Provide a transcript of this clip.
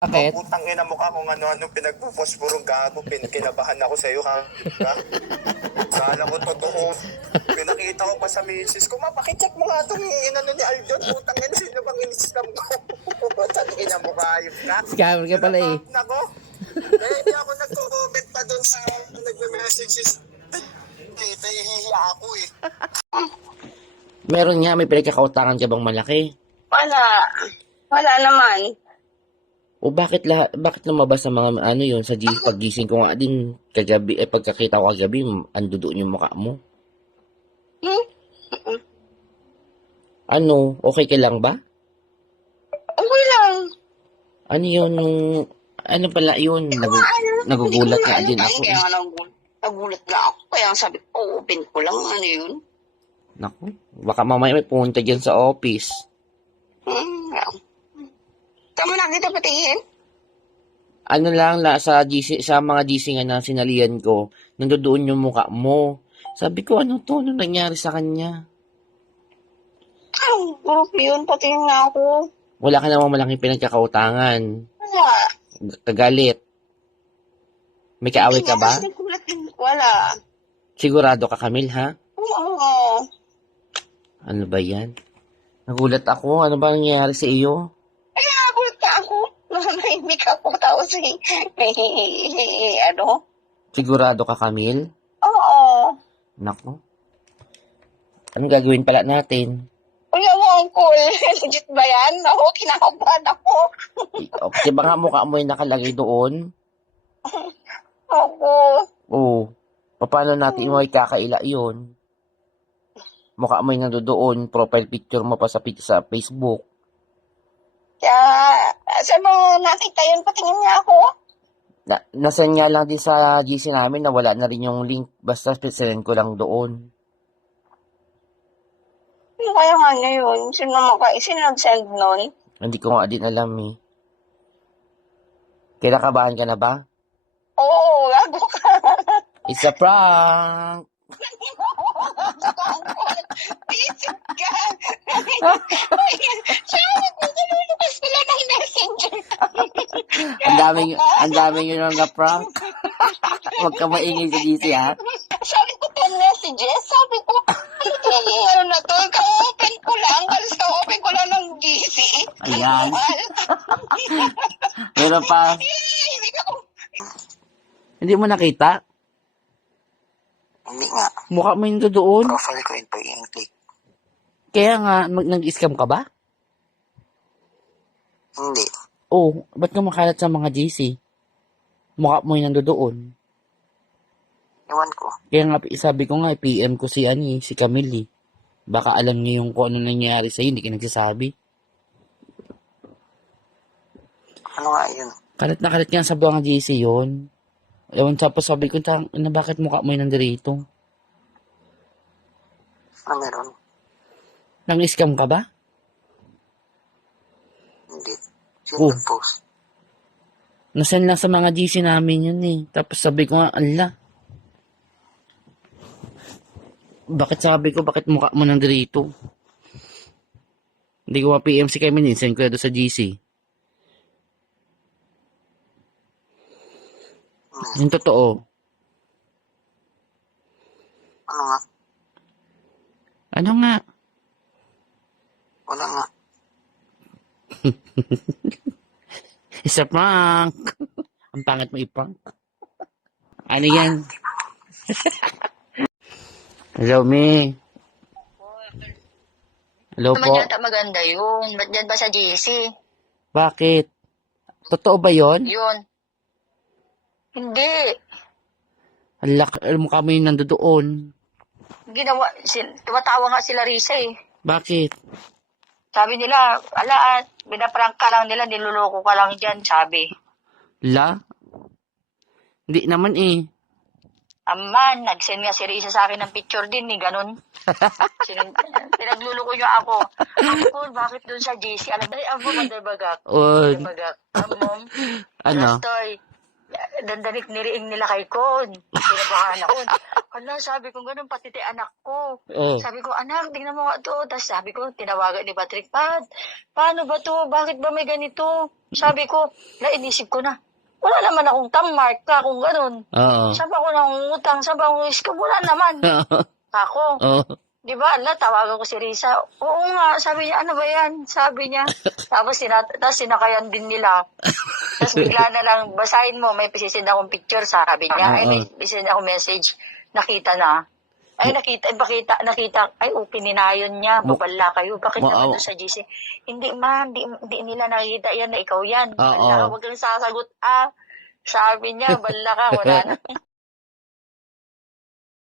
Bakit? Putang ina mo ka kung ano-ano pinagpo-post, puro gago, kinabahan ako sa iyo, ha? Kala ko totoo. Pinakita ko pa sa misis ko, ma, pakicheck mo nga itong inano ni Aljon, putang ina, sino bang in-scam ko? Putang ina mo ka, ayun ka. Scammer ka pala eh. Nako, hindi ako nagko-comment pa doon sa nagme-messages. Nahihiya ako eh. Meron nga, may pinagkakautangan ka bang malaki? Wala. Wala naman. O bakit lumabas sa mga ano yun sa paggising ko nga din kagabi, pagkakita ko kagabi, ando doon yung mukha mo. Hmm? Ano, okay ka lang ba? Okay lang. Ano yun, ano pala yun, nagugulat nga din ako. Kaya nga nagulat nga ako. Kaya sabi ko, open ko lang. Ano yun? Naku, baka mamaya may pumunta dyan sa office. Tama na kita patingin? Ano lang, sa mga GC nga na sinalian ko, nandoon yung mukha mo. Sabi ko, ano to? Ano nangyari sa kanya? Group yun. Patingin nga ako. Wala ka namang malaking pinagkakautangan. Wala. Kagalit. May kaaway ka ba? Wala. Sigurado ka, Camille, ha? Oo. Ano ba yan? Nagulat ako. Ano ba nangyayari sa iyo? Kaya nagulat ka ako. Namahimik ako. Tapos ano? Sigurado ka, Camille? Oo. Naku. Anong gagawin pala natin? Uy, ang uncle. Legit ba yan? Ako, kinakabahan ako. Okay ba nga mukha mo yung nakalagay doon? Ako. Oo. Paano natin mo ikakaila yun? Mukha mo yung nandoon, profile picture mo pa sa Facebook. Kaya, saan mo nakita yun? Patingin niya ako. Nasend nga lang din sa GC namin na wala na rin yung link. Basta sinend ko lang doon. Ano kaya nga niya yun? Sino nag-send nun? Hindi ko nga din alam eh. Kinakabahan ka na ba? Oo, gago ka. It's a prank! Isip ka. Sabi ko, lumabas pala ng messenger. Ang dami yun lang na prank. Huwag ka maingay sa GC ha. Sabi ko 10 messages. Sabi ko, ano na to? Ka-open ko lang. Alas ka-open ko lang ng GC. Ayan. Meron pa. Hindi mo nakita? Hindi nga, Mukha mo yung doon. profile ko info yung click. Kaya nga, nag-scam ka ba? Hindi. Oh, ba't ka makalat sa mga GC? Mukha mo yung doon. Iwan ko. Kaya nga, sabi ko nga, PM ko si Camille. Baka alam niya yung kung ano nangyari sa'yo, hindi ka nagsasabi. Ano nga yun? Kalat na kalat nga sa buwang GC yun. Ewan, tapos sabi ko, na bakit mukha mo yung nandito? Ano meron? Nang-scam ka ba? Hindi. Oh. Sino nag-post? Nasend lang sa mga GC namin yun eh. Tapos sabi ko nga, ala. Bakit mukha mo nandito? Hindi ko ma-PM si Camille, send ko doon sa GC. Yung totoo. Ano nga? Ano nga? Wala nga. Isa prank. Ang pangit mo i-prank. Ano yan? Hello, me. Hello Naman po. yata maganda yun. Ba't dyan ba sa GC? Bakit? Totoo ba yon? Yun. Hindi. Mukha mo yung nandoon. Tumatawa nga sila Risa eh. Bakit? Sabi nila, binaprank ka lang nila, niluloko ka lang dyan, sabi. Hindi naman eh. Aman, nag-send nga si Risa sa akin ng picture din eh, ganun. Pinagluloko niyo ako. Ako, bakit dun sa GC? Alam mo, Bagak. O, Bagak. Mom, ano? story. dandanik niriing nila kay Kon. Pinabahan ako. Hala, sabi ko ganun, pati ti anak ko. Oh. Sabi ko, anak, tingnan mo nga to. Tapos sabi ko, tinawagan ni Patrick, paano ba to? Bakit ba may ganito? Sabi ko, inisip ko na. Wala naman akong tammark ka kung ganun. Oo. Sabi ako nangungutang, sabi ako, wala naman. Ako. Oo. Di ba, tawagan ko si Risa. Oo nga, sabi niya, ano ba yan? Sabi niya. Tapos sinakayan din nila. Tapos bigla na lang, basahin mo, may pisisend akong picture, sabi niya. Ay, may pisisend akong message. Nakita na. Ay, nakita. Ay, pininayon niya. Babala kayo. Bakit naman doon sa GC? Hindi, ma'am. Hindi nila nakita yan na ikaw yan. Bala ka, huwag kang sasagot. Sabi niya, bala ka. Wala na.